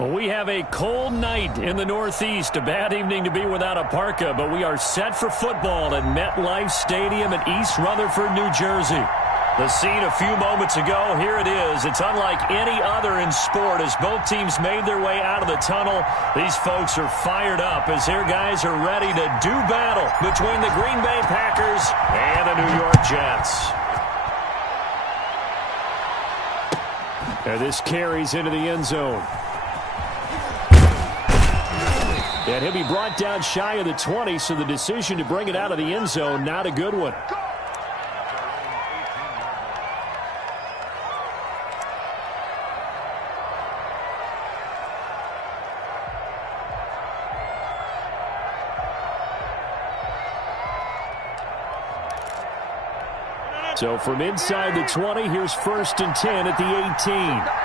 Well, we have a cold night in the Northeast. A bad evening to be without a parka, but we are set for football at MetLife Stadium in East Rutherford, New Jersey. The scene a few moments ago, here it is. It's unlike any other in sport as both teams made their way out of the tunnel. These folks are fired up as their guys are ready to do battle between the Green Bay Packers and the New York Jets. And this carries into the end zone. And he'll be brought down shy of the 20, so the decision to bring it out of the end zone, not a good one. So from inside the 20, here's 1st and 10 at the 18.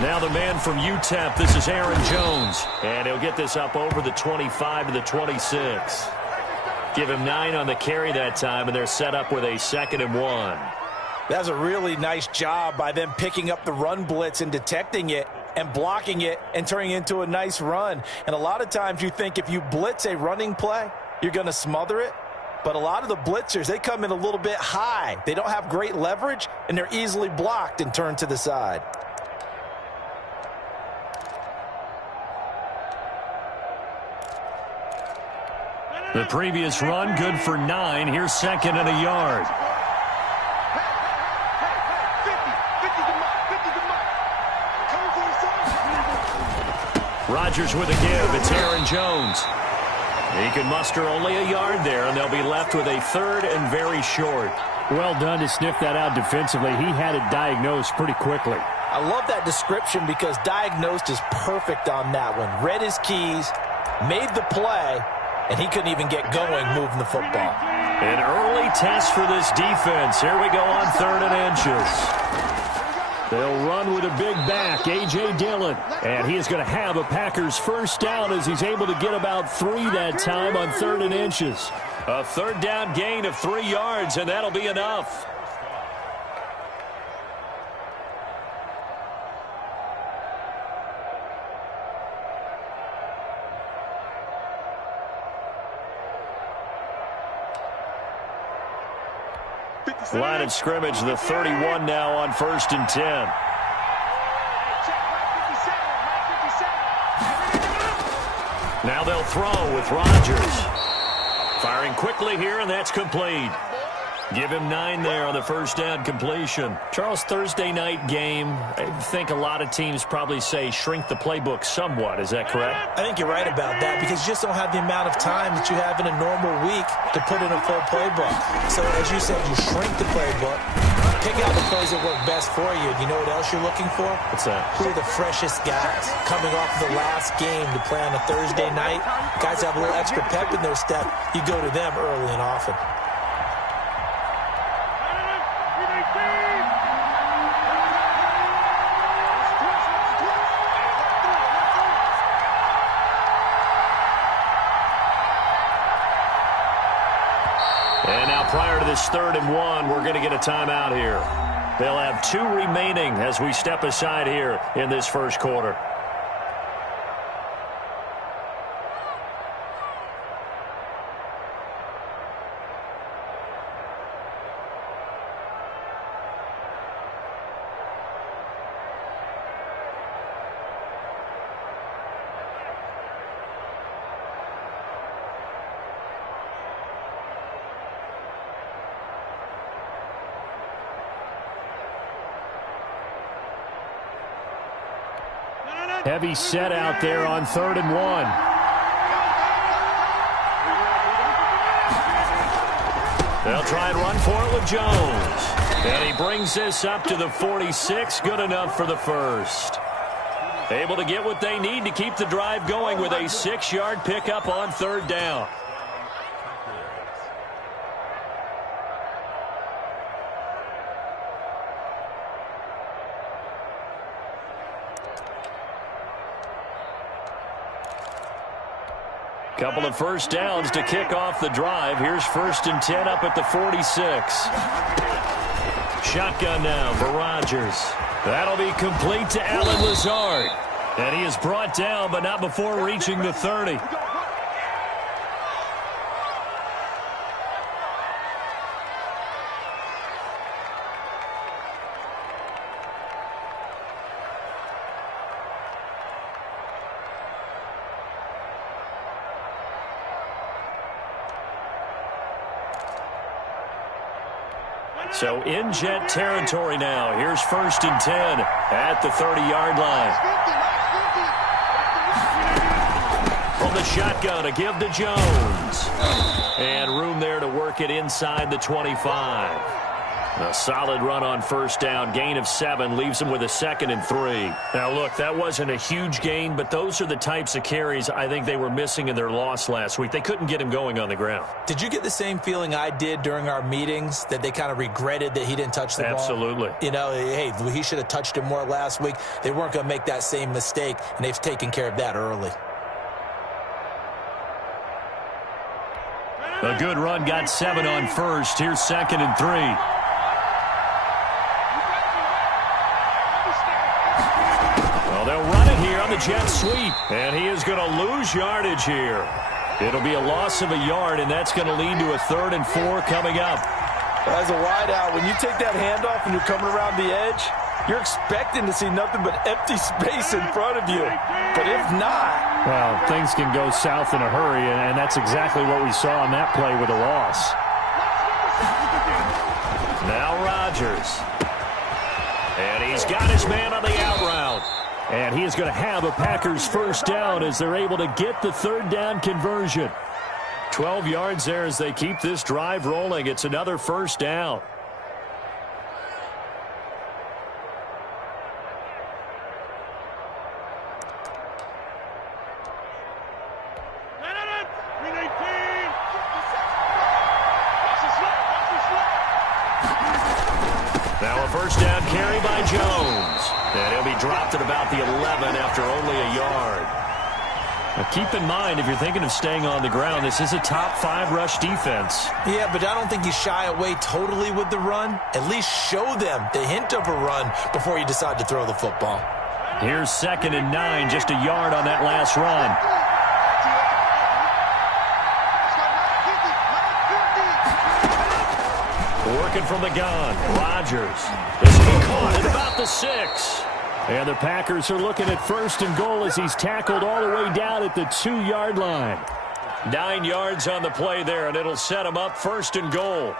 Now the man from UTEP, this is Aaron Jones. And he'll get this up over the 25 to the 26. Give him 9 on the carry that time, and they're set up with a 2nd and 1. That's a really nice job by them picking up the run blitz and detecting it and blocking it and turning it into a nice run. And a lot of times you think if you blitz a running play, you're going to smother it. But a lot of the blitzers, they come in a little bit high. They don't have great leverage, and they're easily blocked and turned to the side. The previous run, good for 9. Here's 2nd and a yard. Rodgers with a give. It's Aaron Jones. He can muster only a yard there, and they'll be left with a 3rd and very short. Well done to sniff that out defensively. He had it diagnosed pretty quickly. I love that description because diagnosed is perfect on that one. Read his keys, made the play, and he couldn't even get going moving the football. An early test for this defense. Here we go on 3rd and inches. They'll run with a big back, A.J. Dillon. And he is going to have a Packers 1st down as he's able to get about 3 that time on 3rd and inches. A 3rd down gain of 3 yards, and that'll be enough. Line of scrimmage, the 31 now on 1st and 10. Now they'll throw with Rodgers. Firing quickly here, and that's complete. Give him 9 there on the 1st down completion. Charles, Thursday night game, I think a lot of teams probably say shrink the playbook somewhat. Is that correct? I think you're right about that because you just don't have the amount of time that you have in a normal week to put in a full playbook. So as you said, you shrink the playbook, pick out the plays that work best for you. You know what else you're looking for? What's that? Who are the freshest guys coming off the last game to play on a Thursday night? Guys have a little extra pep in their step. You go to them early and often. And now prior to this 3rd and 1, we're going to get a timeout here. They'll have 2 remaining as we step aside here in this 1st quarter. Heavy set out there on 3rd and 1. They'll try and run for it with Jones. And he brings this up to the 46. Good enough for the 1st. Able to get what they need to keep the drive going with a 6-yard pickup on 3rd down. Couple of 1st downs to kick off the drive. Here's 1st and 10 up at the 46. Shotgun now for Rodgers. That'll be complete to Allen Lazard. And he is brought down, but not before reaching the 30. So in Jet territory now. Here's 1st and 10 at the 30-yard line. From the shotgun, a give to Jones. And room there to work it inside the 25. A solid run on 1st down. Gain of 7 leaves him with a 2nd and 3. Now, look, that wasn't a huge gain, but those are the types of carries I think they were missing in their loss last week. They couldn't get him going on the ground. Did you get the same feeling I did during our meetings, that they kind of regretted that he didn't touch the ball? Absolutely. You know, hey, he should have touched it more last week. They weren't going to make that same mistake, and they've taken care of that early. A good run, got 7 on 1st. Here's 2nd and 3. They'll run it here on the jet sweep, and he is going to lose yardage here. It'll be a loss of a yard, and that's going to lead to a 3rd and 4 coming up. As a wideout, when you take that handoff and you're coming around the edge, you're expecting to see nothing but empty space in front of you. But if not... Well, things can go south in a hurry, and that's exactly what we saw on that play with a loss. Now Rodgers. And he's got his man on the out route. And he is going to have a Packers 1st down as they're able to get the 3rd down conversion. 12 yards there as they keep this drive rolling. It's another 1st down. Now a 1st down carry by Jones. And he'll be dropped at about the 11 after only a yard. Now keep in mind, if you're thinking of staying on the ground, this is a top 5 rush defense. Yeah, but I don't think you shy away totally with the run. At least show them the hint of a run before you decide to throw the football. Here's 2nd and 9, just a yard on that last run. Working from the gun, Rodgers. This will be caught at about the 6. And the Packers are looking at 1st and goal as he's tackled all the way down at the 2-yard line. 9 yards on the play there, and it'll set him up 1st and goal.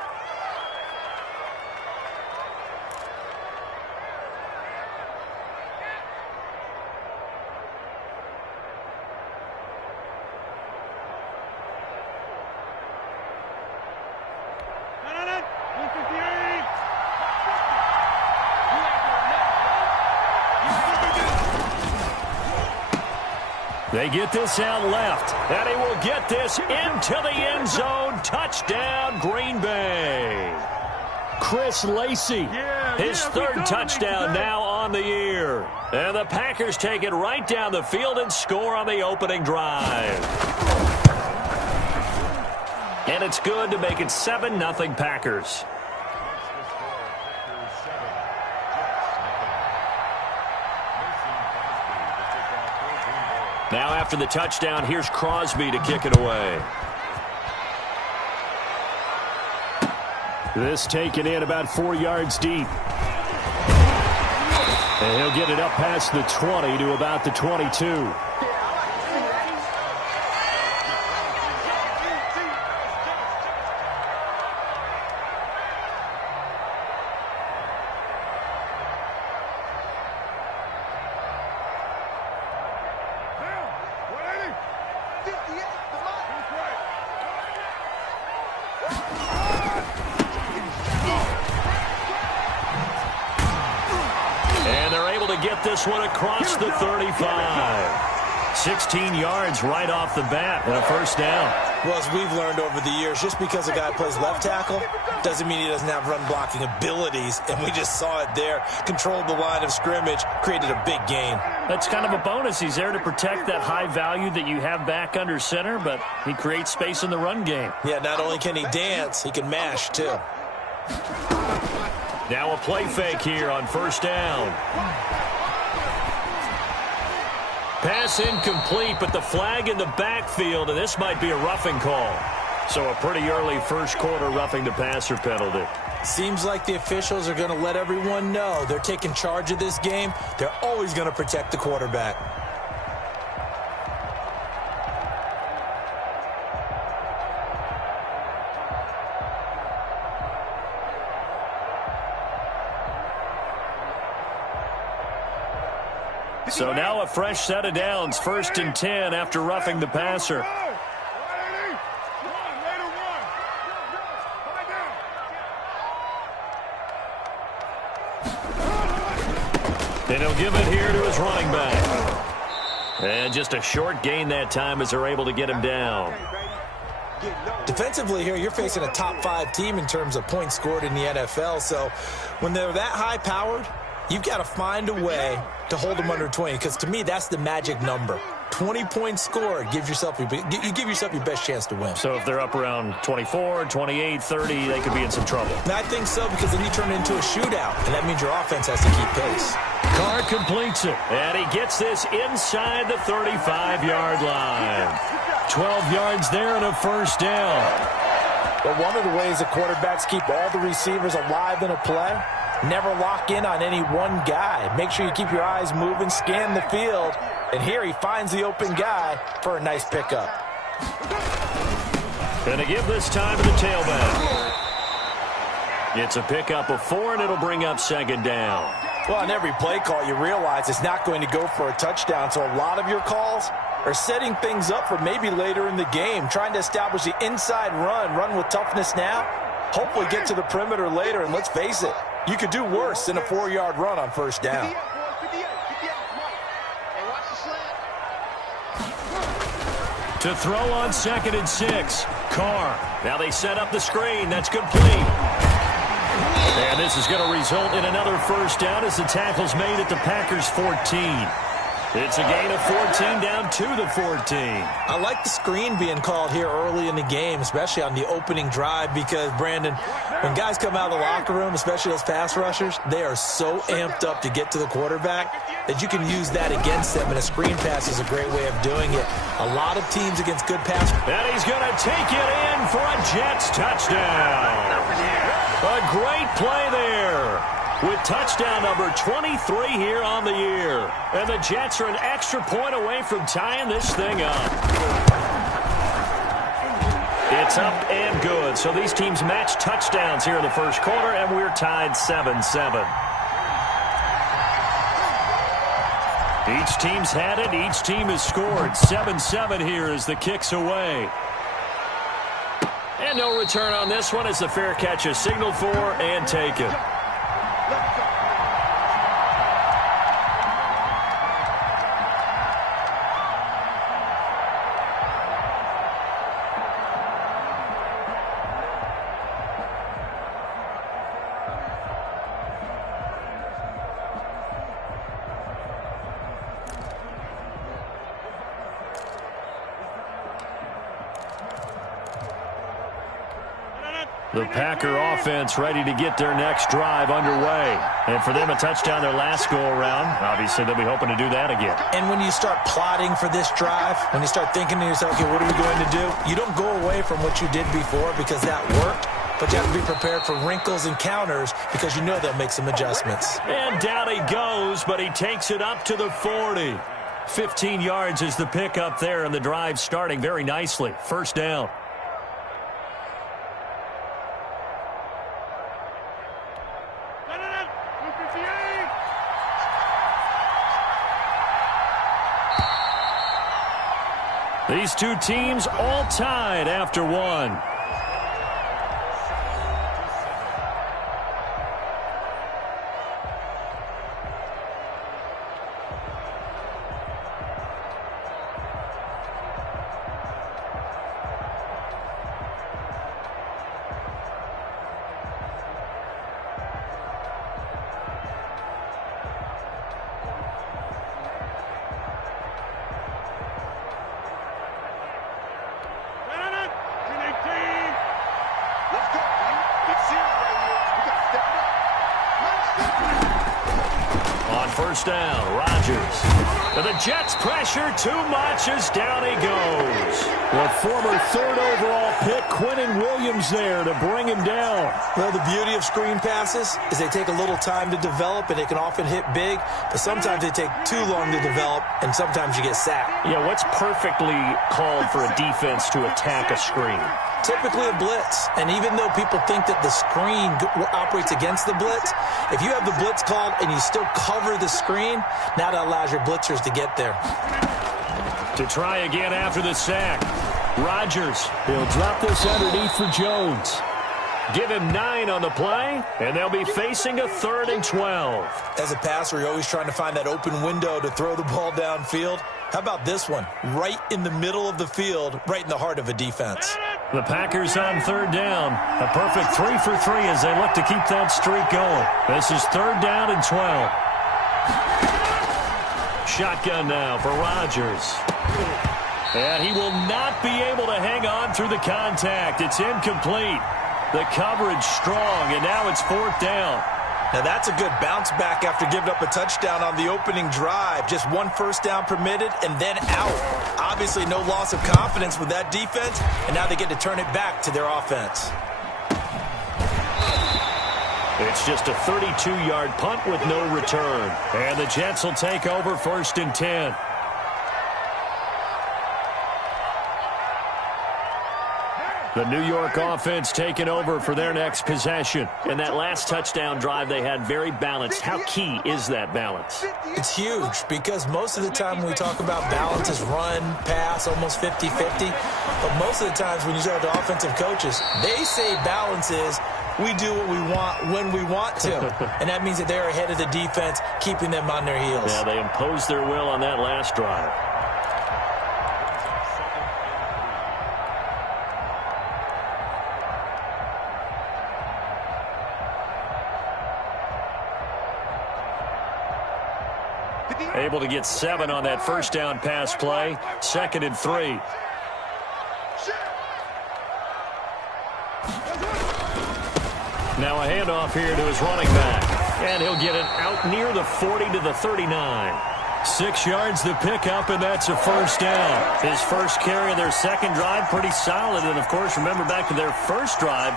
They get this out left, and he will get this into the end zone. Touchdown, Green Bay. Chris Lacey, his 3rd touchdown now on the year. And the Packers take it right down the field and score on the opening drive. And it's good to make it 7-0 Packers. Now after the touchdown, here's Crosby to kick it away. This taken in about 4 yards deep. And he'll get it up past the 20 to about the 22. Get this one across the 35. 16 yards right off the bat and a 1st down. Well, as we've learned over the years, just because a guy plays left tackle doesn't mean he doesn't have run blocking abilities, and we just saw it there. Controlled the line of scrimmage, created a big gain. That's kind of a bonus. He's there to protect that high value that you have back under center, but he creates space in the run game. Yeah, not only can he dance, he can mash too. Now a play fake here on first down. Pass incomplete, but the flag in the backfield, and this might be a roughing call. So a pretty early first quarter roughing the passer penalty. Seems like the officials are going to let everyone know they're taking charge of this game. They're always going to protect the quarterback. So now a fresh set of downs, 1st and 10 after roughing the passer. And he'll give it here to his running back. And just a short gain that time as they're able to get him down. Defensively here, you're facing a top 5 team in terms of points scored in the NFL. So when they're that high-powered, you've got to find a way to hold them under 20, because to me, that's the magic number. 20 points scored, you give yourself your best chance to win. So if they're up around 24, 28, 30, they could be in some trouble. And I think so, because then you turn it into a shootout, and that means your offense has to keep pace. Carr completes it, and he gets this inside the 35-yard line. 12 yards there and a first down. But one of the ways the quarterbacks keep all the receivers alive in a play, never lock in on any one guy. Make sure you keep your eyes moving, scan the field. And here he finds the open guy for a nice pickup. Going to give this time to the tailback. It's a pickup of 4, and it'll bring up 2nd down. Well, on every play call, you realize it's not going to go for a touchdown. So a lot of your calls are setting things up for maybe later in the game, trying to establish the inside run with toughness now, hopefully get to the perimeter later. And let's face it, you could do worse than a 4-yard run on first down. To throw on 2nd and 6, Carr. Now they set up the screen. That's complete. And this is going to result in another first down as the tackle's made at the Packers' 14. It's a gain of 14 down to the 14. I like the screen being called here early in the game, especially on the opening drive, because, Brandon, when guys come out of the locker room, especially those pass rushers, they are so amped up to get to the quarterback that you can use that against them, and a screen pass is a great way of doing it. A lot of teams against good pass. And he's going to take it in for a Jets touchdown. A great play there, with touchdown number 23 here on the year. And the Jets are an extra point away from tying this thing up. It's up and good. So these teams match touchdowns here in the first quarter, and we're tied 7-7. Each team's had it. Each team has scored. 7-7 here as the kick's away. And no return on this one as the fair catch is signaled for and taken. The Packer offense ready to get their next drive underway. And for them, a touchdown their last go-around. Obviously, they'll be hoping to do that again. And when you start plotting for this drive, when you start thinking to yourself, okay, what are we going to do? You don't go away from what you did before because that worked. But you have to be prepared for wrinkles and counters because you know they'll make some adjustments. And down he goes, but he takes it up to the 40. 15 yards is the pickup there, and the drive starting very nicely. First down. These two teams all tied after one. On first down, Rodgers. And the Jets pressure too much as down he goes. The former third overall pick, Quinnen Williams, there to bring him down. Well, the beauty of screen passes is they take a little time to develop, and they can often hit big, but sometimes they take too long to develop, and sometimes you get sacked. Yeah, what's perfectly called for a defense to attack a screen? Typically a blitz, and even though people think that the screen operates against the blitz, if you have the blitz called and you still cover the screen, now that allows your blitzers to get there. To try again after the sack, Rodgers. He'll drop this underneath for Jones. Give him 9 on the play, and they'll be facing a 3rd and 12. As a passer, you're always trying to find that open window to throw the ball downfield. How about this one? Right in the middle of the field, right in the heart of a defense. The Packers on 3rd down. A perfect 3 for 3 as they look to keep that streak going. This is 3rd down and 12. Shotgun now for Rodgers. And he will not be able to hang on through the contact. It's incomplete. The coverage strong, and now it's 4th down. Now that's a good bounce back after giving up a touchdown on the opening drive. Just 1 first down permitted and then out. Obviously no loss of confidence with that defense, and now they get to turn it back to their offense. It's just a 32-yard punt with no return. And the Jets will take over 1st and 10. The New York offense taking over for their next possession. And that last touchdown drive they had very balanced. How key is that balance? It's huge because most of the time when we talk about balance is run, pass, almost 50-50. But most of the times when you talk to offensive coaches, they say balance is we do what we want when we want to. And that means that they're ahead of the defense, keeping them on their heels. Yeah, they imposed their will on that last drive. Able to get 7 on that first down pass play. 2nd and 3. Now a handoff here to his running back. And he'll get it out near the 40 to the 39. 6 yards to pick up, and that's a first down. His first carry of their second drive, pretty solid. And, of course, remember back to their first drive,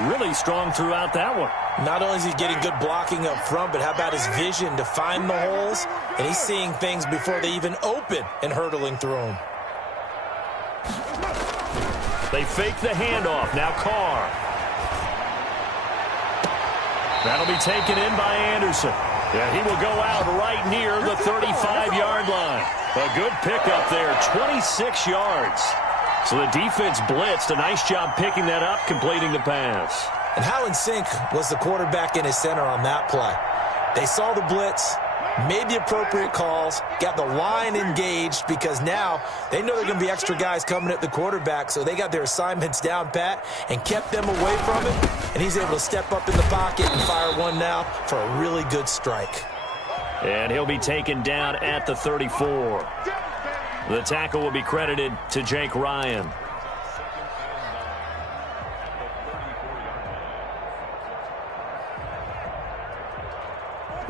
really strong throughout that one. Not only is he getting good blocking up front, but how about his vision to find the holes? And he's seeing things before they even open and hurtling through them. They fake the handoff. Now Carr. That'll be taken in by Anderson. Yeah, he will go out right near the 35-yard line. A good pickup there, 26 yards. So the defense blitzed. A nice job picking that up, completing the pass. And how in sync was the quarterback in his center on that play? They saw the blitz, made the appropriate calls, got the line engaged because now they know there are going to be extra guys coming at the quarterback, so they got their assignments down pat and kept them away from it, and he's able to step up in the pocket and fire one now for a really good strike. And he'll be taken down at the 34. The tackle will be credited to Jake Ryan.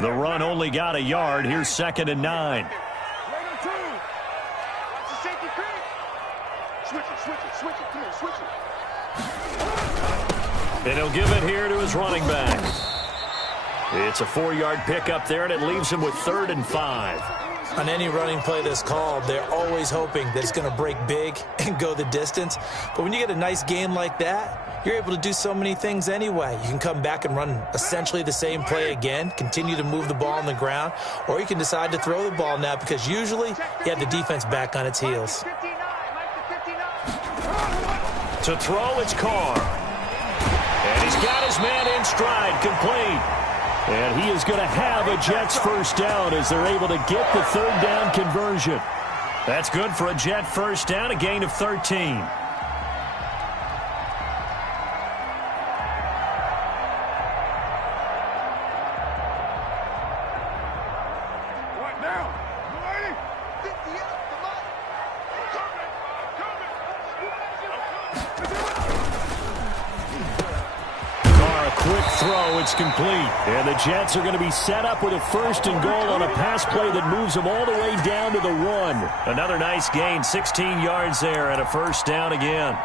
The run only got a yard. Here's 2nd and 9. And he'll give it here to his running back. It's a 4-yard pickup there, and it leaves him with 3rd and 5. On any running play that's called, they're always hoping that it's going to break big and go the distance. But when you get a nice game like that, you're able to do so many things anyway. You can come back and run essentially the same play again, continue to move the ball on the ground, or you can decide to throw the ball now because usually you have the defense back on its heels. To throw, it's Carr. And he's got his man in stride, complete. And he is going to have a Jets first down as they're able to get the 3rd down conversion. That's good for a Jet first down, a gain of 13. it's complete. And the Jets are going to be set up with a 1st and goal on a pass play that moves them all the way down to the 1. Another nice gain, 16 yards there, and a 1st down again.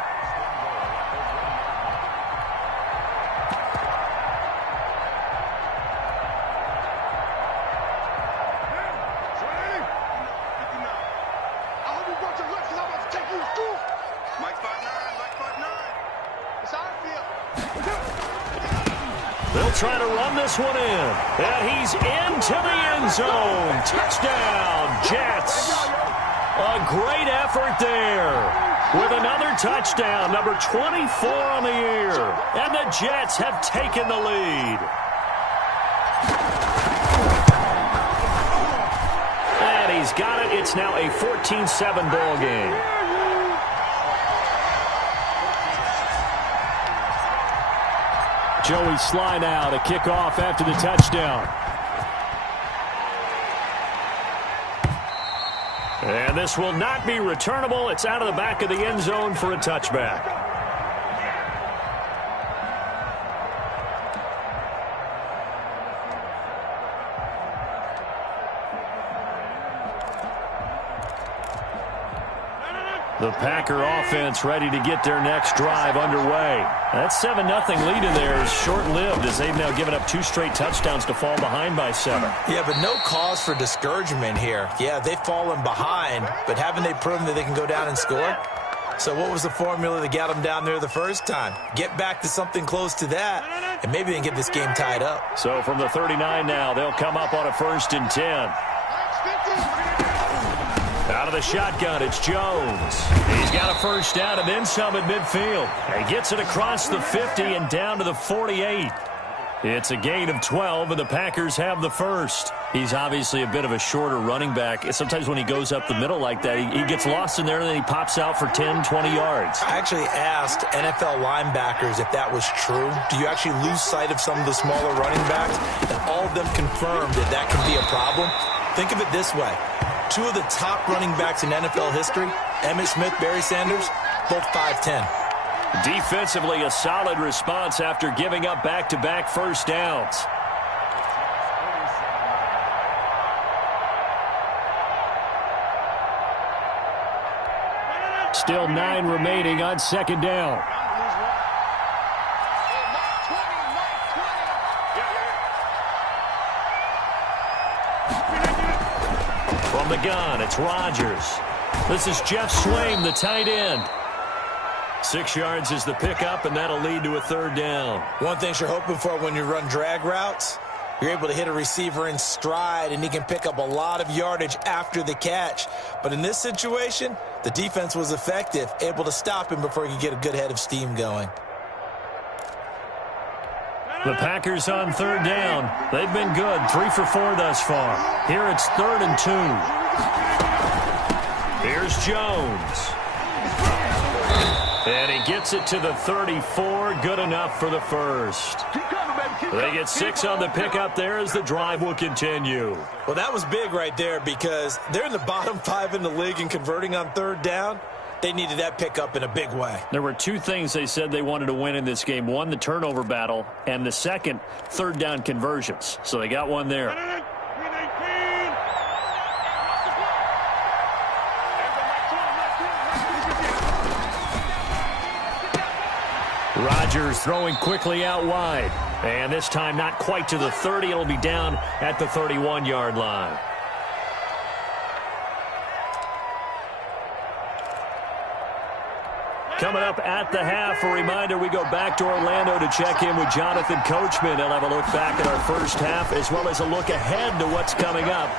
They'll try to run this one in. And he's into the end zone. Touchdown, Jets. A great effort there. With another touchdown, number 24 on the year. And the Jets have taken the lead. And he's got it. It's now a 14-7 ball game. Joey Sly now to kick off after the touchdown. And this will not be returnable. It's out of the back of the end zone for a touchback. The Packer offense ready to get their next drive underway. That 7-0 lead in there is short-lived as they've now given up 2 straight touchdowns to fall behind by 7. Yeah, but no cause for discouragement here. Yeah, they've fallen behind, but haven't they proven that they can go down and score? So what was the formula that got them down there the first time? Get back to something close to that, and maybe they can get this game tied up. So from the 39 now, they'll come up on a 1st and 10. Out of the shotgun, it's Jones. He's got a 1st down and then some at midfield. He gets it across the 50 and down to the 48. It's a gain of 12, and the Packers have the 1st. He's obviously a bit of a shorter running back. Sometimes when he goes up the middle like that, he gets lost in there, and then he pops out for 10, 20 yards. I actually asked NFL linebackers if that was true. Do you actually lose sight of some of the smaller running backs? And all of them confirmed that that can be a problem. Think of it this way. 2 of the top running backs in NFL history, Emmitt Smith, Barry Sanders, both 5'10". Defensively, a solid response after giving up back-to-back 1st downs. Still 9 remaining on 2nd down. From the gun, it's Rodgers. This is Jeff Swaim, the tight end. 6 yards is the pickup, and that'll lead to a 3rd down. One thing you're hoping for when you run drag routes, you're able to hit a receiver in stride, and he can pick up a lot of yardage after the catch. But in this situation, the defense was effective, able to stop him before he could get a good head of steam going. The Packers on 3rd down. They've been good, 3 for 4 thus far. Here it's 3rd and 2. Here's Jones. And he gets it to the 34. Good enough for the 1st. They get 6 on the pickup there as the drive will continue. Well, that was big right there because they're in the bottom 5 in the league in converting on 3rd down. They needed that pickup in a big way. There were 2 things they said they wanted to win in this game. One, the turnover battle, and the second, 3rd down conversions. So they got one there. Rodgers throwing quickly out wide. And this time not quite to the 30. It'll be down at the 31-yard line. Coming up at the half, a reminder, we go back to Orlando to check in with Jonathan Coachman. He'll have a look back at our first half as well as a look ahead to what's coming up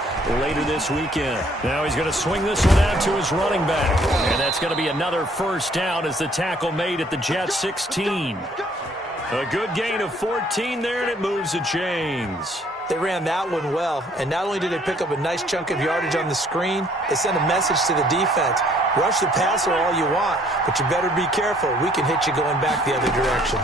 later this weekend. Now he's going to swing this one out to his running back. And that's going to be another 1st down as the tackle made at the Jets 16. A good gain of 14 there, and it moves the chains. They ran that one well, and not only did they pick up a nice chunk of yardage on the screen, they sent a message to the defense. Rush the passer all you want, but you better be careful. We can hit you going back the other direction.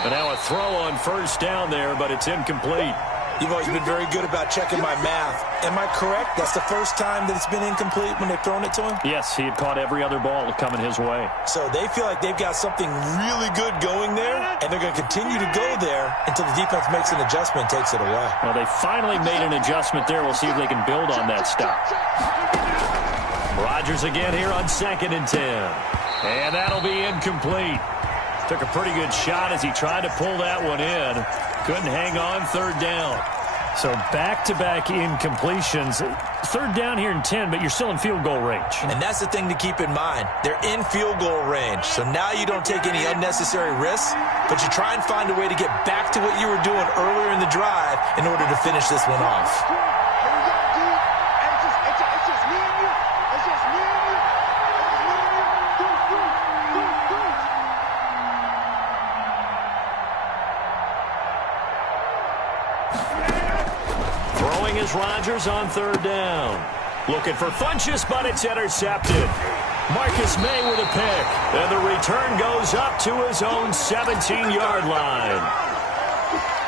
But now a throw on 1st down there, but it's incomplete. You've always been very good about checking my math. Am I correct? That's the first time that it's been incomplete when they've thrown it to him? Yes, he had caught every other ball coming his way. So they feel like they've got something really good going there, and they're going to continue to go there until the defense makes an adjustment and takes it away. Well, they finally made an adjustment there. We'll see if they can build on that stop. Rodgers again here on 2nd and 10. And that'll be incomplete. Took a pretty good shot as he tried to pull that one in. Couldn't hang on 3rd down. So back-to-back incompletions. 3rd down here in 10, but you're still in field goal range. And that's the thing to keep in mind. They're in field goal range. So now you don't take any unnecessary risks, but you try and find a way to get back to what you were doing earlier in the drive in order to finish this one off. Rodgers on 3rd down. Looking for Funchess, but it's intercepted. Marcus May with a pick. And the return goes up to his own 17-yard line.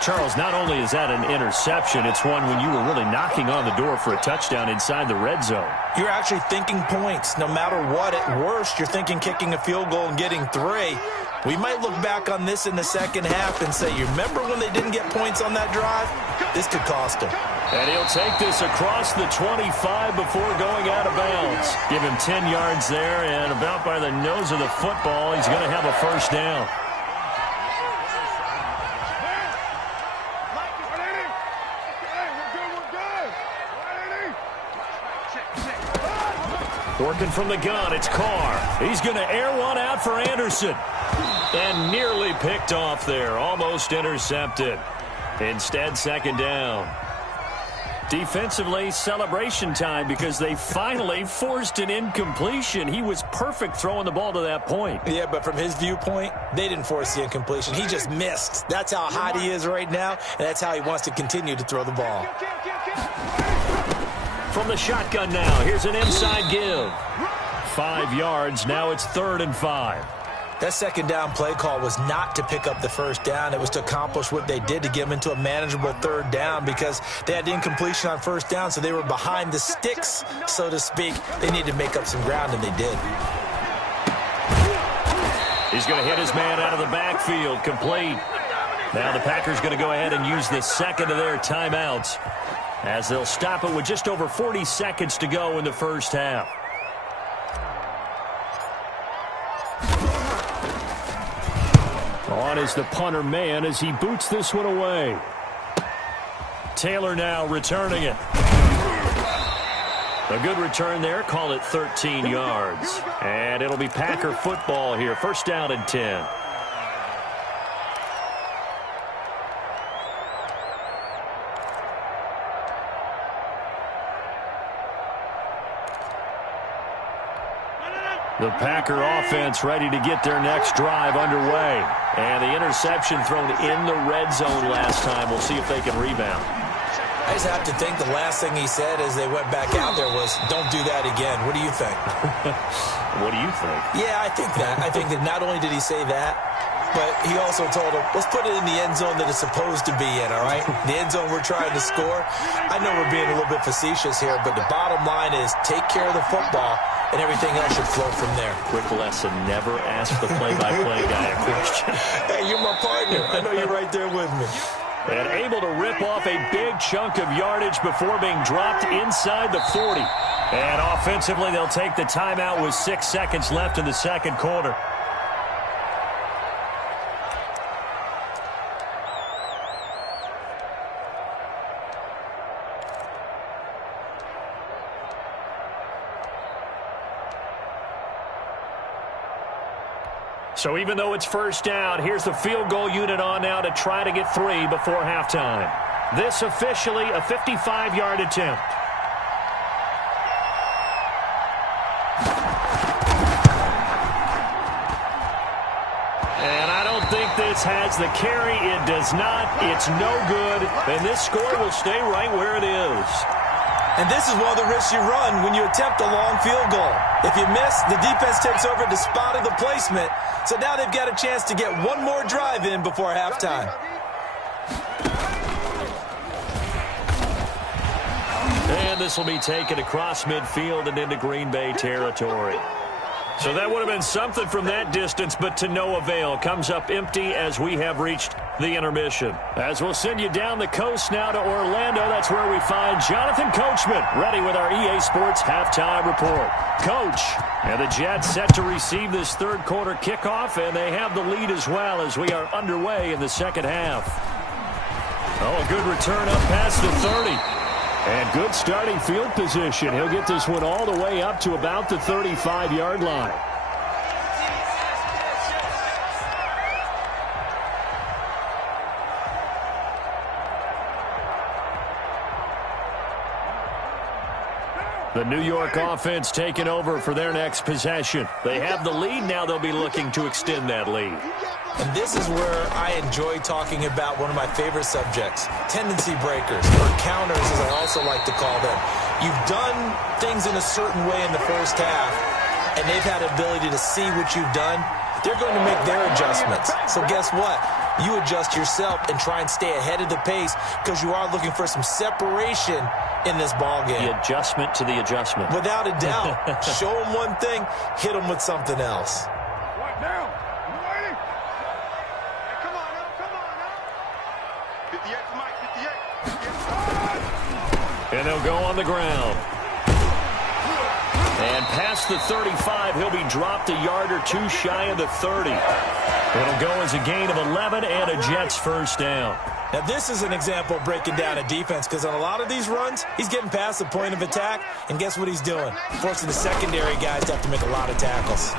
Charles, not only is that an interception, it's one when you were really knocking on the door for a touchdown inside the red zone. You're actually thinking points. No matter what, at worst, you're thinking kicking a field goal and getting 3. We might look back on this in the second half and say, you remember when they didn't get points on that drive? This could cost them. And he'll take this across the 25 before going out of bounds. Give him 10 yards there, and about by the nose of the football, he's going to have a 1st down. Working from the gun, it's Carr. He's going to air one out for Anderson. And nearly picked off there, almost intercepted. Instead, 2nd down. Defensively, celebration time because they finally forced an incompletion. He was perfect throwing the ball to that point. Yeah, but from his viewpoint, they didn't force the incompletion. He just missed. That's how hot he is right now, and that's how he wants to continue to throw the ball. From the shotgun now, here's an inside give. 5 yards, now it's 3rd and 5. That 2nd down play call was not to pick up the 1st down. It was to accomplish what they did to get them into a manageable 3rd down because they had the incompletion on 1st down, so they were behind the sticks, so to speak. They needed to make up some ground, and they did. He's going to hit his man out of the backfield, complete. Now the Packers going to go ahead and use the 2nd of their timeouts as they'll stop it with just over 40 seconds to go in the 1st half. On is the punter man as he boots this one away. Taylor now returning it. A good return there. Call it 13 yards. And it'll be Packer football here. 1st down and 10. The Packer offense ready to get their next drive underway. And the interception thrown in the red zone last time. We'll see if they can rebound. I just have to think the last thing he said as they went back out there was, don't do that again. What do you think? What do you think? Yeah, I think that. I think that not only did he say that, but he also told him, let's put it in the end zone that it's supposed to be in, all right? The end zone we're trying to score. I know we're being a little bit facetious here, but the bottom line is take care of the football, and everything else should flow from there. Quick lesson, never ask the play-by-play guy a question. Hey, you're my partner. I know you're right there with me. And able to rip off a big chunk of yardage before being dropped inside the 40. And offensively, they'll take the timeout with 6 seconds left in the 2nd quarter. So even though it's 1st down, here's the field goal unit on now to try to get 3 before halftime. This officially a 55-yard attempt. And I don't think this has the carry. It does not. It's no good. And this score will stay right where it is. And this is one of the risks you run when you attempt a long field goal. If you miss, the defense takes over the spot of the placement. So now they've got a chance to get one more drive in before halftime. And this will be taken across midfield and into Green Bay territory. So that would have been something from that distance, but to no avail. Comes up empty as we have reached the intermission. As we'll send you down the coast now to Orlando, that's where we find Jonathan Coachman, ready with our EA Sports halftime report. Coach, and the Jets set to receive this third quarter kickoff, and they have the lead as well as we are underway in the second half. Oh, a good return up past the 30. And good starting field position. He'll get this one all the way up to about the 35-yard line. The New York offense taking over for their next possession. They have the lead. Now they'll be looking to extend that lead. And this is where I enjoy talking about one of my favorite subjects, tendency breakers, or counters as I also like to call them. You've done things in a certain way in the first half, and they've had the ability to see what you've done. They're going to make their adjustments. So guess what? You adjust yourself and try and stay ahead of the pace because you are looking for some separation in this ball game. The adjustment to the adjustment. Without a doubt. Show them one thing, hit them with something else. What now? You waiting? Hey, come on now. 58 to Mike, 58. And they'll go on the ground. And past the 35, he'll be dropped a yard or two shy of the 30. It'll go as a gain of 11 and a Jets first down. Now, this is an example of breaking down a defense because on a lot of these runs, he's getting past the point of attack, and guess what he's doing? Forcing the secondary guys to have to make a lot of tackles.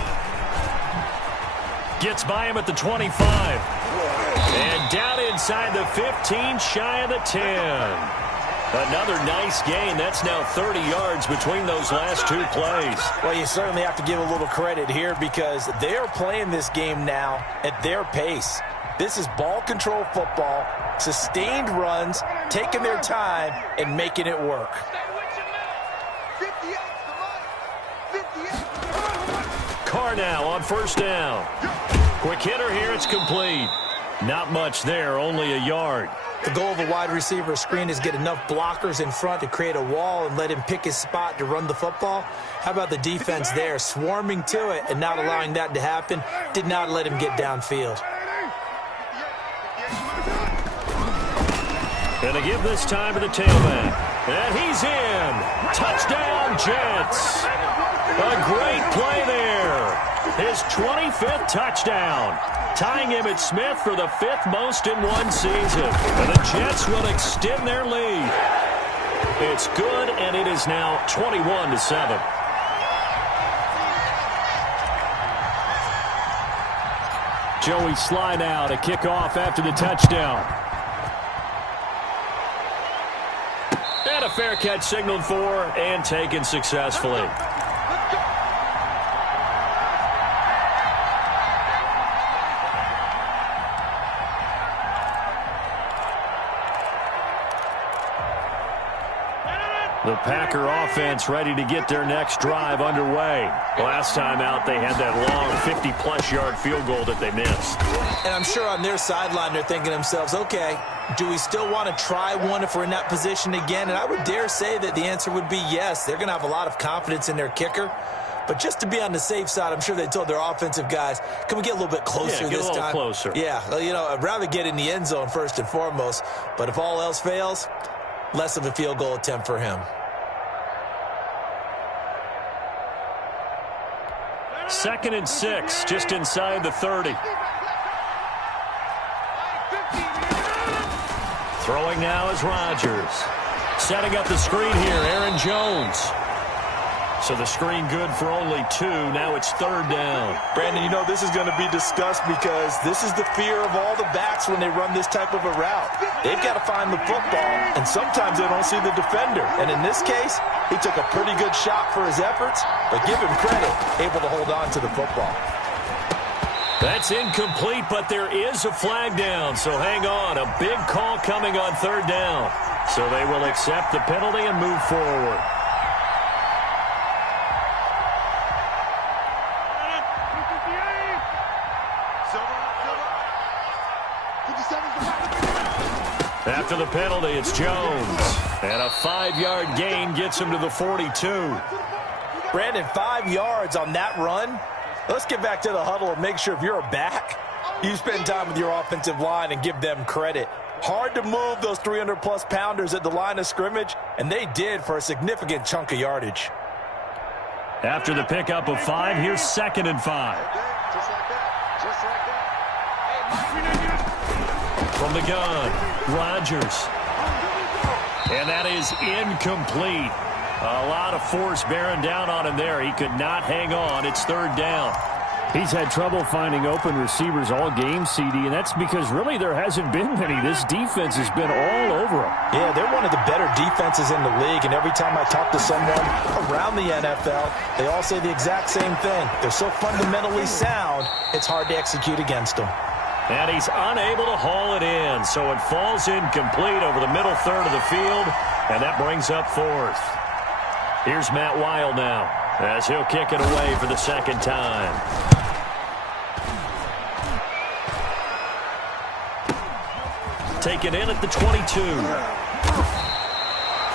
Gets by him at the 25. And down inside the 15, shy of the 10. Another nice gain. That's now 30 yards between those last two plays. Well, you certainly have to give a little credit here because they are playing this game now at their pace. This is ball control football, sustained runs, taking their time, and making it work. Carr now on first down. Quick hitter here. It's complete. Not much there, only a yard. The goal of a wide receiver screen is get enough blockers in front to create a wall and let him pick his spot to run the football. How about the defense there, swarming to it and not allowing that to happen? Did not let him get downfield. Gonna give this time to the tailback. And he's in. Touchdown, Jets. A great play there. His 25th touchdown. Tying him at Smith for the 5th most in one season. And the Jets will extend their lead. It's good, and it is now 21-7. Joey Sly now to kick off after the touchdown. And a fair catch signaled for and taken successfully. The Packer offense ready to get their next drive underway. Last time out, they had that long 50-plus yard field goal that they missed. And I'm sure on their sideline, they're thinking to themselves, okay, do we still want to try one if we're in that position again? And I would dare say that the answer would be yes. They're going to have a lot of confidence in their kicker. But just to be on the safe side, I'm sure they told their offensive guys, can we get a little bit closer this time? Get a little closer. Yeah, you know, I'd rather get in the end zone first and foremost. But if all else fails, less of a field goal attempt for him. 2nd and 6, just inside the 30. Throwing now is Rodgers. Setting up the screen here, Aaron Jones. So the screen good for only 2. Now it's 3rd down. Brandon, you know this is going to be discussed because this is the fear of all the backs when they run this type of a route. They've got to find the football, and sometimes they don't see the defender. And in this case, he took a pretty good shot for his efforts, but give him credit, able to hold on to the football. That's incomplete, but there is a flag down, so hang on. A big call coming on 3rd down. So they will accept the penalty and move forward. After the penalty, it's Jones. And a 5-yard gain gets him to the 42. Brandon, 5 yards on that run. Let's get back to the huddle and make sure if you're a back, you spend time with your offensive line and give them credit. Hard to move those 300-plus pounders at the line of scrimmage, and they did for a significant chunk of yardage. After the pickup of 5, here's 2nd and 5. Just like that. Just like that. From the gun, Rodgers. And that is incomplete. A lot of force bearing down on him there. He could not hang on. It's 3rd down. He's had trouble finding open receivers all game, CD, and that's because really there hasn't been many. This defense has been all over him. Yeah, they're one of the better defenses in the league, and every time I talk to someone around the NFL, they all say the exact same thing. They're so fundamentally sound, it's hard to execute against them. And he's unable to haul it in, so it falls incomplete over the middle third of the field, and that brings up 4th. Here's Matt Weil now, as he'll kick it away for the 2nd time. Taken in at the 22.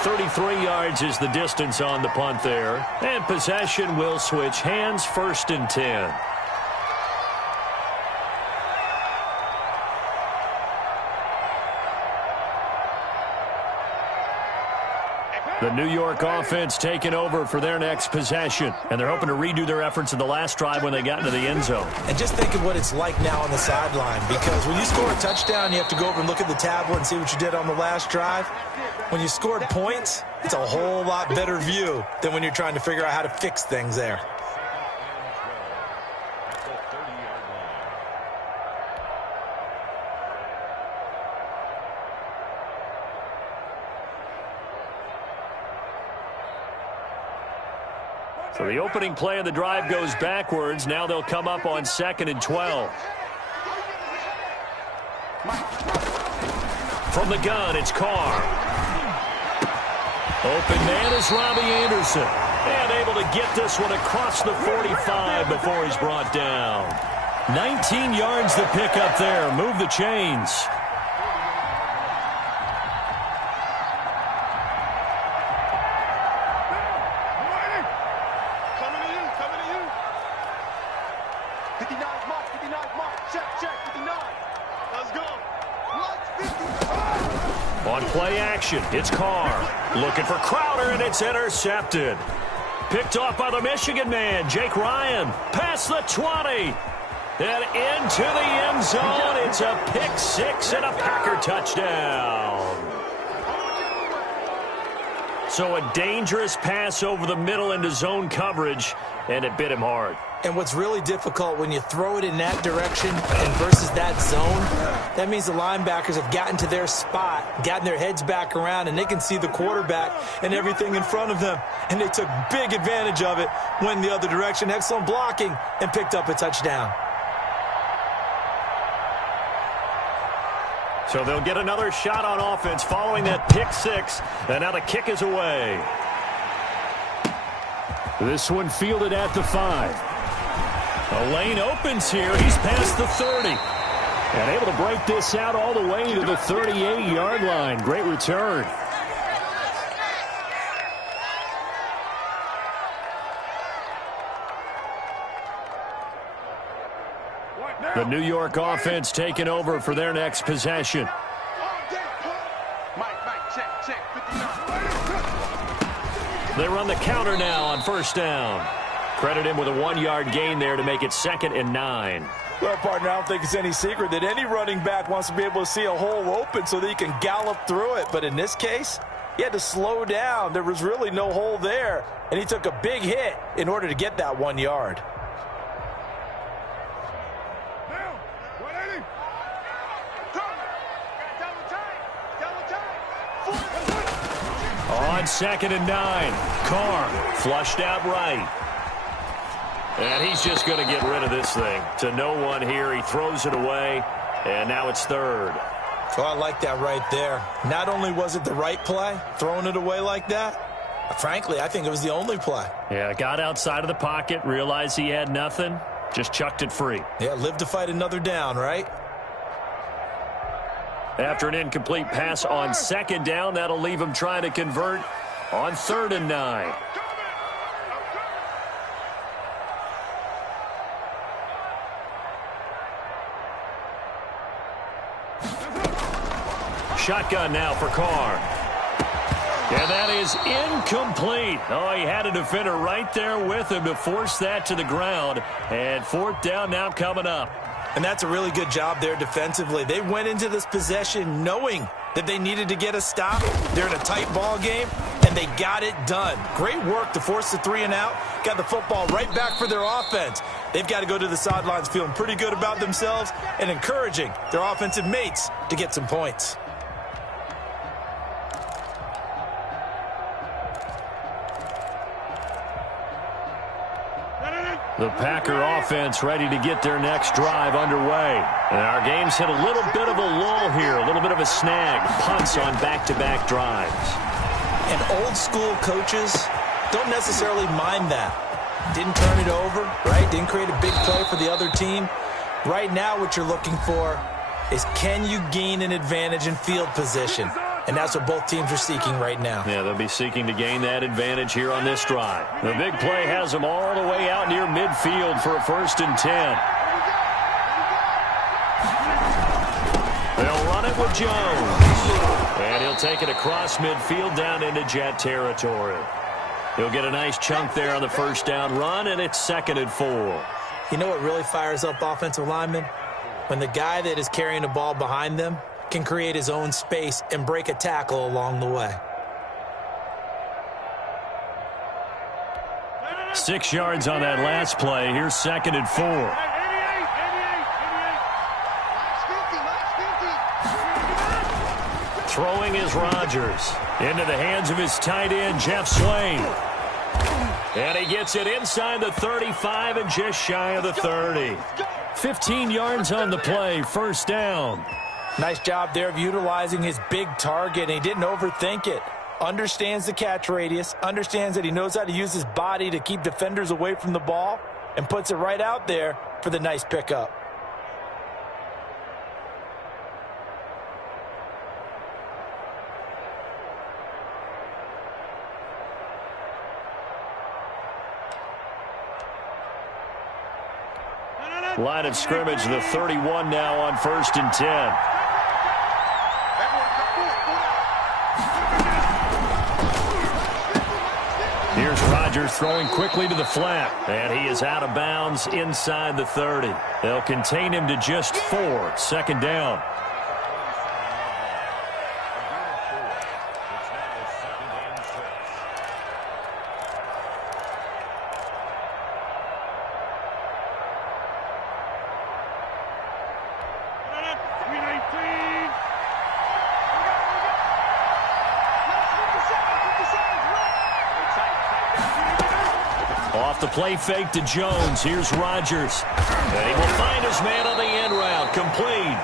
33 yards is the distance on the punt there. And possession will switch hands, 1st and 10. The New York offense taking over for their next possession. And they're hoping to redo their efforts in the last drive when they got into the end zone. And just think of what it's like now on the sideline. Because when you score a touchdown, you have to go over and look at the tablet and see what you did on the last drive. When you scored points, it's a whole lot better view than when you're trying to figure out how to fix things there. So the opening play of the drive goes backwards. Now they'll come up on 2nd and 12. From the gun, it's Carr. Open man is Robbie Anderson. And able to get this one across the 45 before he's brought down. 19 yards to pick up there. Move the chains. On play action, it's Carr. Looking for Crowder, and it's intercepted. Picked off by the Michigan man, Jake Ryan. Past the 20. And into the end zone. It's a pick 6 and a Packer touchdown. So a dangerous pass over the middle into zone coverage, and it bit him hard. And what's really difficult when you throw it in that direction and versus that zone, that means the linebackers have gotten to their spot, gotten their heads back around, and they can see the quarterback and everything in front of them. And they took big advantage of it, went the other direction, excellent blocking, and picked up a touchdown. So they'll get another shot on offense following that pick 6, and now the kick is away. This one fielded at the 5. A lane opens here. He's past the 30. And able to break this out all the way to the 38-yard line. Great return. The New York offense taking over for their next possession. They run the counter now on 1st down. Credit him with a 1-yard gain there to make it 2nd and 9. Well, partner, I don't think it's any secret that any running back wants to be able to see a hole open so that he can gallop through it. But in this case, he had to slow down. There was really no hole there, and he took a big hit in order to get that 1 yard. On 2nd and 9, Carr flushed out right. And he's just going to get rid of this thing. To no one here. He throws it away, and now it's 3rd. So I like that right there. Not only was it the right play, throwing it away like that, frankly, I think it was the only play. Yeah, got outside of the pocket, realized he had nothing, just chucked it free. Yeah, live to fight another down, right? After an incomplete pass on second down, that'll leave him trying to convert on 3rd and 9. Shotgun now for Carr. And that is incomplete. Oh, he had a defender right there with him to force that to the ground. And 4th down now coming up. And that's a really good job there defensively. They went into this possession knowing that they needed to get a stop. They're in a tight ball game, and they got it done. Great work to force the 3 and out. Got the football right back for their offense. They've got to go to the sidelines feeling pretty good about themselves and encouraging their offensive mates to get some points. The Packer offense ready to get their next drive underway. And our game's hit a little bit of a lull here, a little bit of a snag. Punts on back-to-back drives. And old-school coaches don't necessarily mind that. Didn't turn it over, right? Didn't create a big play for the other team. Right now what you're looking for is, can you gain an advantage in field position? And that's what both teams are seeking right now. Yeah, they'll be seeking to gain that advantage here on this drive. The big play has them all the way out near midfield for a 1st and 10. They'll run it with Jones. And he'll take it across midfield down into Jet territory. He'll get a nice chunk there on the 1st down run, and it's 2nd and 4. You know what really fires up offensive linemen? When the guy that is carrying the ball behind them can create his own space and break a tackle along the way. 6 yards on that last play. Here's 2nd and 4. Throwing is Rodgers. Into the hands of his tight end, Jeff Swain. And he gets it inside the 35 and just shy of the 30. 15 yards on the play, 1st down. Nice job there of utilizing his big target, and he didn't overthink it. Understands the catch radius, understands that he knows how to use his body to keep defenders away from the ball, and puts it right out there for the nice pickup. Line of scrimmage, the 31 now on 1st and 10. Here's Rodgers throwing quickly to the flat, and he is out of bounds inside the 30. They'll contain him to just 4, 2nd down. The play fake to Jones. Here's Rodgers. And he will find his man on the end route. Complete.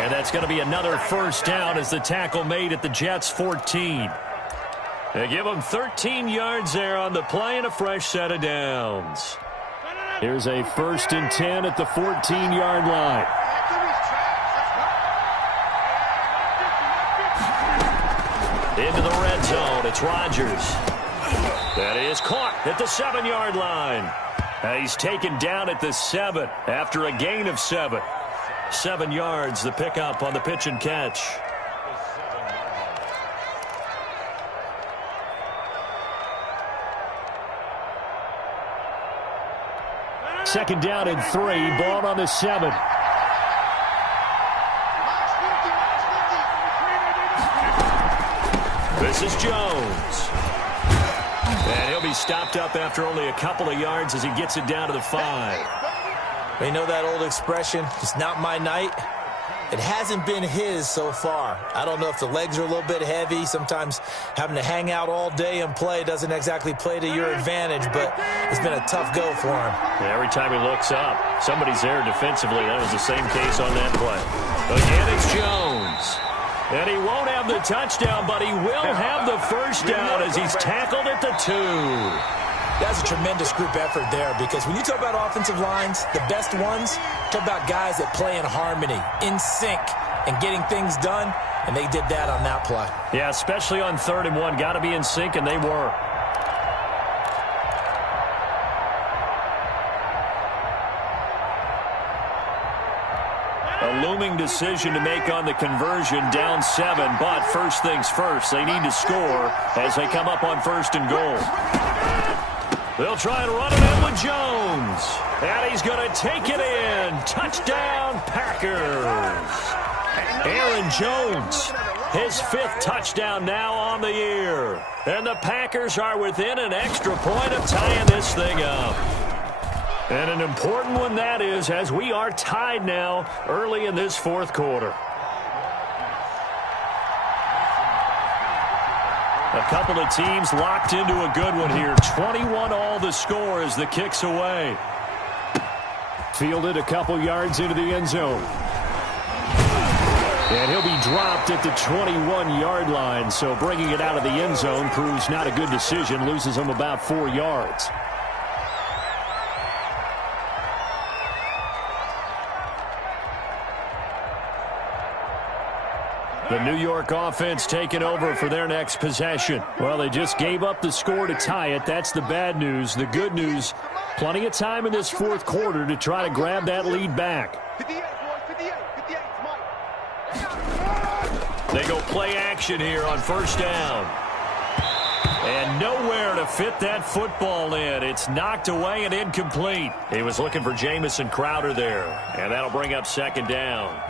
And that's going to be another 1st down as the tackle made at the Jets' 14. They give him 13 yards there on the play and a fresh set of downs. Here's a 1st and 10 at the 14-yard line. Into the red zone. It's Rodgers. That is caught at the 7-yard line. He's taken down at the 7 after a gain of 7. 7 yards, the pickup on the pitch and catch. Second down and 3, ball on the 7. This is Jones. And he'll be stopped up after only a couple of yards as he gets it down to the 5. You know that old expression, it's not my night? It hasn't been his so far. I don't know if the legs are a little bit heavy. Sometimes having to hang out all day and play doesn't exactly play to your advantage, but it's been a tough go for him. Yeah, every time he looks up, somebody's there defensively. That was the same case on that play. Again, it's Jones. And he won't have the touchdown, but he will have the 1st down as he's tackled at the 2. That's a tremendous group effort there, because when you talk about offensive lines, the best ones, talk about guys that play in harmony, in sync, and getting things done, and they did that on that play. Yeah, especially on 3rd and 1. Got to be in sync, and they were. A looming decision to make on the conversion, down 7. But first things first, they need to score as they come up on 1st and goal. They'll try and run it in with Jones. And he's going to take it in. Touchdown, Packers. Aaron Jones, his 5th touchdown now on the year. And the Packers are within an extra point of tying this thing up. And an important one that is, as we are tied now early in this 4th quarter. A couple of teams locked into a good one here. 21 all the score as the kick's away. Fielded a couple yards into the end zone. And he'll be dropped at the 21-yard line. So bringing it out of the end zone proves not a good decision. Loses him about 4 yards. The New York offense taking over for their next possession. Well, they just gave up the score to tie it. That's the bad news. The good news, plenty of time in this 4th quarter to try to grab that lead back. 58, boys, 58. They go play action here on 1st down. And nowhere to fit that football in. It's knocked away and incomplete. He was looking for Jamison Crowder there. And that'll bring up 2nd down.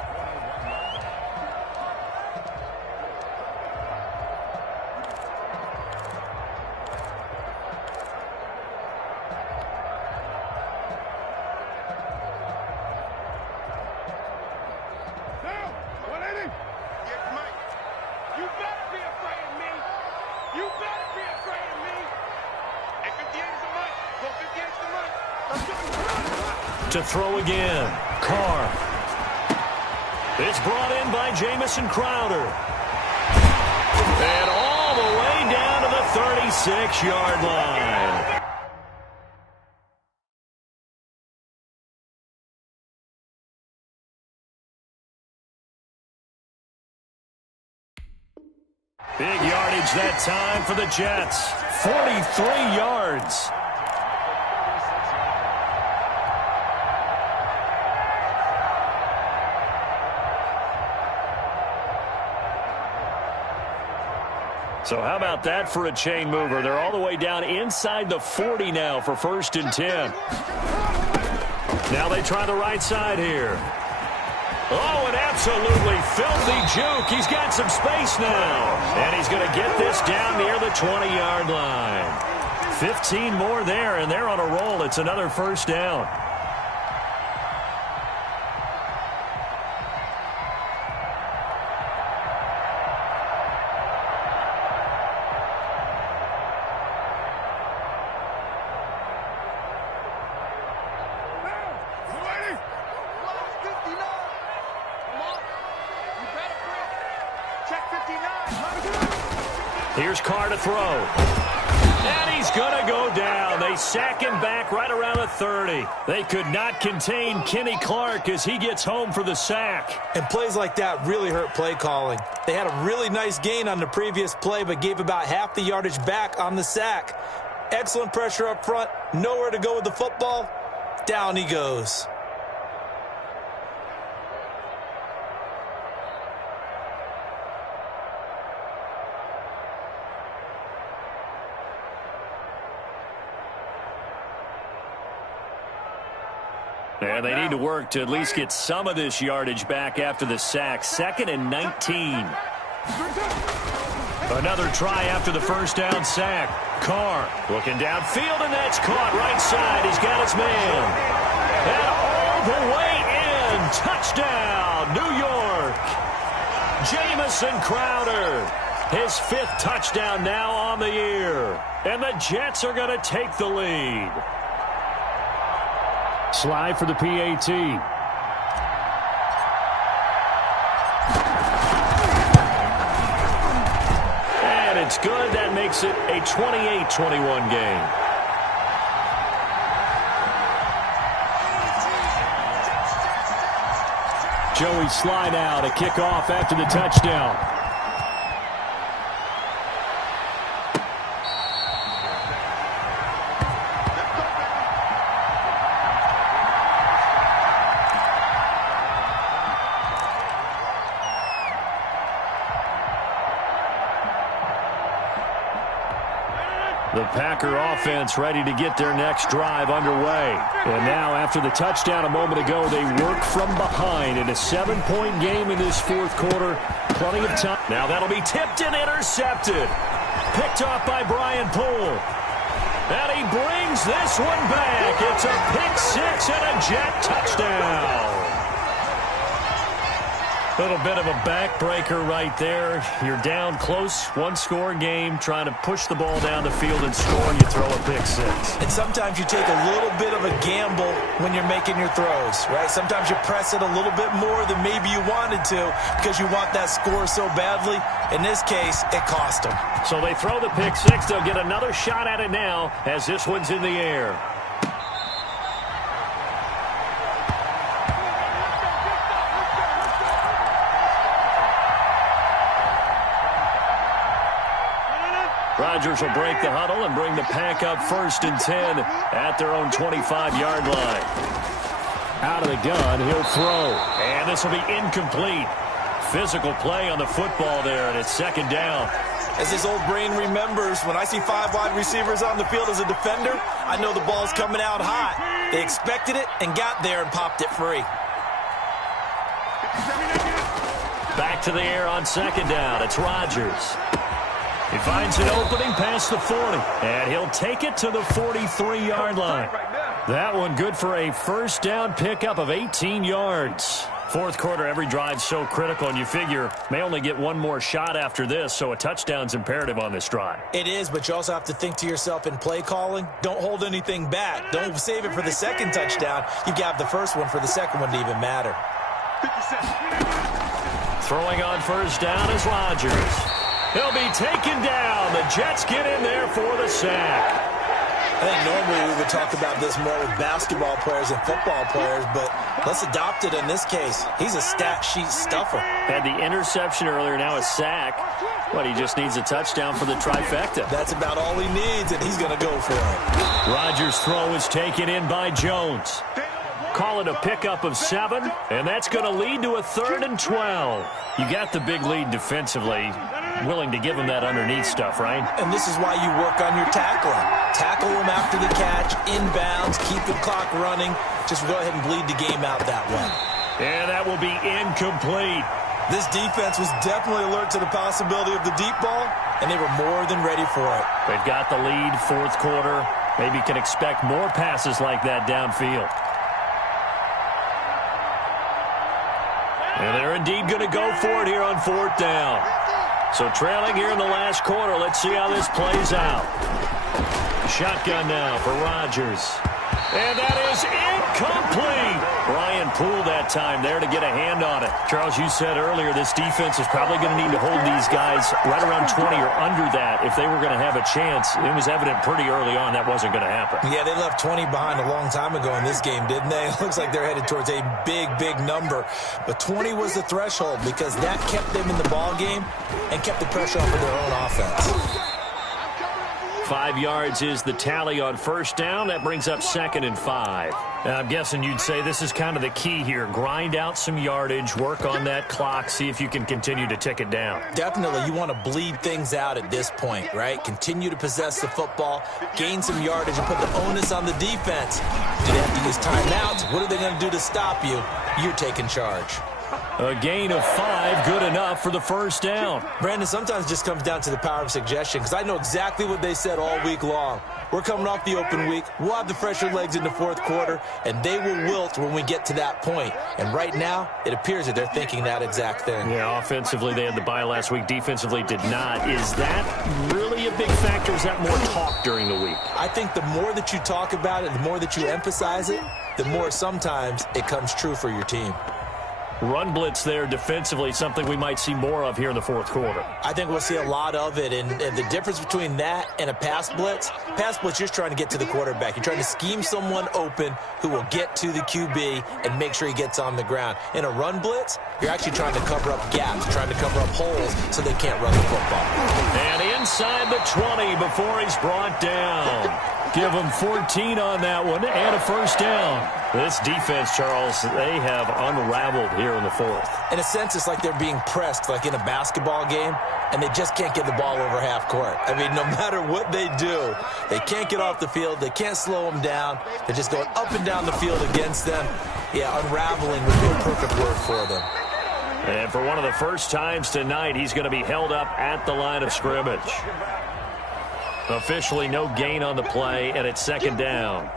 To throw again. Carr. It's brought in by Jamison Crowder. And all the way down to the 36-yard line. Big yardage that time for the Jets. 43 yards. So how about that for a chain mover? They're all the way down inside the 40 now for 1st and 10. Now they try the right side here. Oh, an absolutely filthy juke. He's got some space now. And he's going to get this down near the 20-yard line. 15 more there, and they're on a roll. It's another 1st down. Here's Carr to throw. And he's going to go down. They sack him back right around the 30. They could not contain Kenny Clark as he gets home for the sack. And plays like that really hurt play calling. They had a really nice gain on the previous play, but gave about half the yardage back on the sack. Excellent pressure up front. Nowhere to go with the football. Down he goes. And they need to work to at least get some of this yardage back after the sack. 2nd and 19. Another try after the 1st down sack. Carr looking downfield, and that's caught right side. He's got his man. And all the way in. Touchdown, New York. Jamison Crowder. His 5th touchdown now on the year. And the Jets are going to take the lead. Slide for the PAT. And it's good. That makes it a 28-21 game. Joey slide out, a kickoff after the touchdown. The Packer offense ready to get their next drive underway. And now, after the touchdown a moment ago, they work from behind in a 7-point game in this fourth quarter. Plenty of time. Now that'll be tipped and intercepted. Picked off by Brian Poole. And he brings this one back. It's a pick six and a Jet touchdown. Little bit of a backbreaker right there. You're down close, one-score game, trying to push the ball down the field and score, and you throw a pick six. And sometimes you take a little bit of a gamble when you're making your throws, right? Sometimes you press it a little bit more than maybe you wanted to because you want that score so badly. In this case, it cost them. So they throw the pick six. They'll get another shot at it now as this one's in the air. Rodgers will break the huddle and bring the Pack up 1st and 10 at their own 25-yard line. Out of the gun, he'll throw. And this will be incomplete. Physical play on the football there, and it's 2nd down. As this old brain remembers, when I see 5 wide receivers on the field as a defender, I know the ball's coming out hot. They expected it and got there and popped it free. Back to the air on 2nd down. It's Rodgers. He finds an opening past the 40, and he'll take it to the 43-yard line. That one good for a 1st down pickup of 18 yards. Fourth quarter, every drive so critical, and you figure may only get one more shot after this, so a touchdown's imperative on this drive. It is, but you also have to think to yourself in play calling, don't hold anything back. Don't save it for the 2nd touchdown. You got the first one for the 2nd one to even matter. Throwing on 1st down is Rodgers. He'll be taken down. The Jets get in there for the sack. I think normally we would talk about this more with basketball players and football players, but let's adopt it in this case. He's a stat sheet stuffer. Had the interception earlier, now a sack. But he just needs a touchdown for the trifecta. That's about all he needs, and he's going to go for it. Rodgers' throw is taken in by Jones. Call it a pickup of 7, and that's going to lead to a 3rd and 12. You got the big lead defensively. Willing to give him that underneath stuff, right? And this is why you work on your tackling. Tackle him after the catch, inbounds, keep the clock running. Just go ahead and bleed the game out that way. And that will be incomplete. This defense was definitely alert to the possibility of the deep ball, and they were more than ready for it. They've got the lead, fourth quarter. Maybe can expect more passes like that downfield. And they're indeed going to go for it here on 4th down. So trailing here in the last quarter, let's see how this plays out. Shotgun now for Rodgers. And that is incomplete. Brian Poole that time there to get a hand on it. Charles, you said earlier this defense is probably going to need to hold these guys right around 20 or under that if they were going to have a chance. It was evident pretty early on that wasn't going to happen. Yeah, they left 20 behind a long time ago in this game, didn't they? It looks like they're headed towards a big, big number. But 20 was the threshold because that kept them in the ball game and kept the pressure off of their own offense. 5 yards is the tally on 1st down. That brings up 2nd and 5. Now, I'm guessing you'd say this is kind of the key here. Grind out some yardage, work on that clock, see if you can continue to tick it down. Definitely. You want to bleed things out at this point, right? Continue to possess the football, gain some yardage, and put the onus on the defense. Do they have to use timeouts? What are they going to do to stop you? You're taking charge. A gain of 5, good enough for the 1st down. Brandon, sometimes it just comes down to the power of suggestion because I know exactly what they said all week long. We're coming off the open week. We'll have the fresher legs in the fourth quarter, and they will wilt when we get to that point. And right now, it appears that they're thinking that exact thing. Yeah, offensively, they had the bye last week. Defensively, did not. Is that really a big factor? Is that more talk during the week? I think the more that you talk about it, the more that you emphasize it, the more sometimes it comes true for your team. Run blitz there defensively, something we might see more of here in the fourth quarter. I think we'll see a lot of it, and the difference between that and a pass blitz, you're just trying to get to the quarterback. You're trying to scheme someone open who will get to the QB and make sure he gets on the ground. In a run blitz, you're actually trying to cover up gaps, trying to cover up holes so they can't run the football. And inside the 20 before he's brought down. Give him 14 on that one and a first down. This defense, Charles, they have unraveled here in the fourth. In a sense, it's like they're being pressed like in a basketball game, and they just can't get the ball over half court. I mean, no matter what they do, they can't get off the field. They can't slow them down. They're just going up and down the field against them. Yeah, unraveling would be a perfect word for them. And for one of the first times tonight, he's going to be held up at the line of scrimmage. Officially no gain on the play, and it's second down.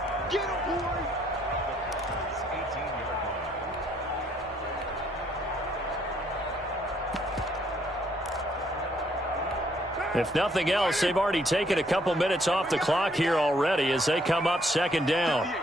If nothing else, they've already taken a couple minutes off the clock here already as they come up second down.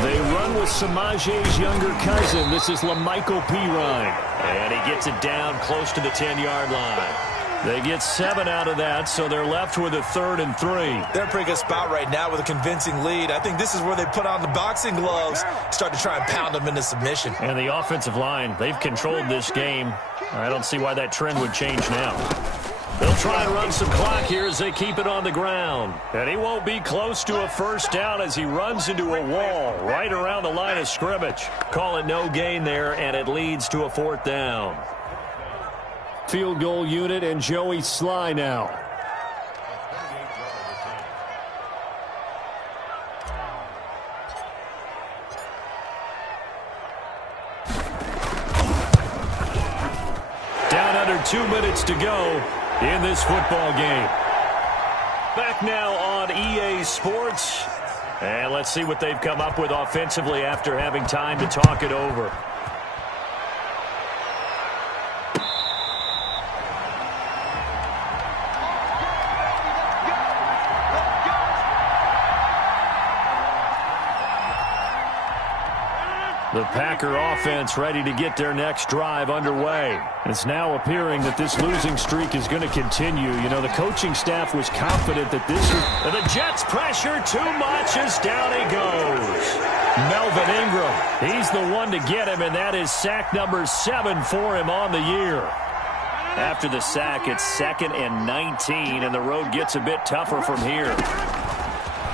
They run with Samaje's younger cousin. This is LaMichael Pirine. And he gets it down close to the 10-yard line. They get 7 out of that, so they're left with a 3rd and 3. They're in a pretty good spot right now with a convincing lead. I think this is where they put on the boxing gloves, start to try and pound them into submission. And the offensive line, they've controlled this game. I don't see why that trend would change now. They'll try and run some clock here as they keep it on the ground. And he won't be close to a first down as he runs into a wall right around the line of scrimmage. Call it no gain there, and it leads to a 4th down. Field goal unit and Joey Sly now. Down under 2 minutes to go in this football game. Back now on EA Sports. And let's see what they've come up with offensively after having time to talk it over. The Packer offense ready to get their next drive underway. It's now appearing that this losing streak is going to continue. You know, the coaching staff was confident that this was... The Jets pressure too much as down he goes. Melvin Ingram, he's the one to get him, and that is sack number 7 for him on the year. After the sack, it's 2nd and 19, and the road gets a bit tougher from here.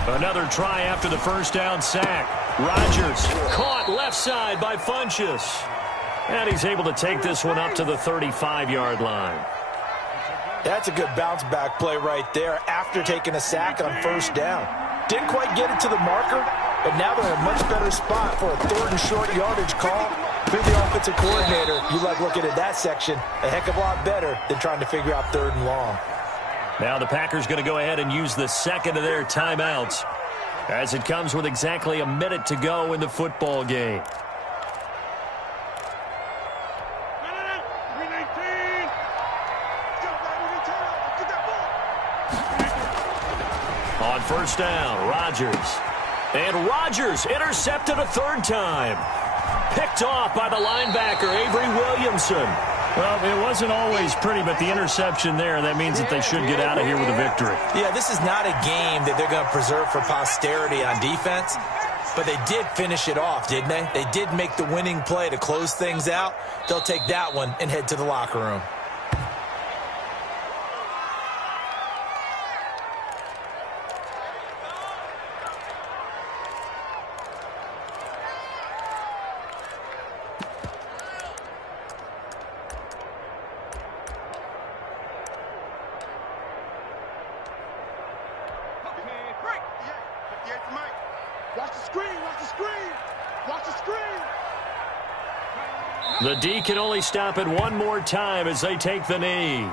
Another try after the first down sack. Rodgers caught left side by Funchess. And he's able to take this one up to the 35-yard line. That's a good bounce-back play right there after taking a sack on first down. Didn't quite get it to the marker, but now they're in a much better spot for a 3rd and short yardage call. Through the offensive coordinator, you like looking at that section a heck of a lot better than trying to figure out 3rd and long. Now the Packers going to go ahead and use the second of their timeouts as it comes with exactly a minute to go in the football game. On first down, Rodgers. And Rodgers intercepted a 3rd time. Picked off by the linebacker, Avery Williamson. Well, it wasn't always pretty, but the interception there, that means that they should get out of here with a victory. Yeah, this is not a game that they're going to preserve for posterity on defense, but they did finish it off, didn't they? They did make the winning play to close things out. They'll take that one and head to the locker room. The D can only stop it one more time as they take the knee.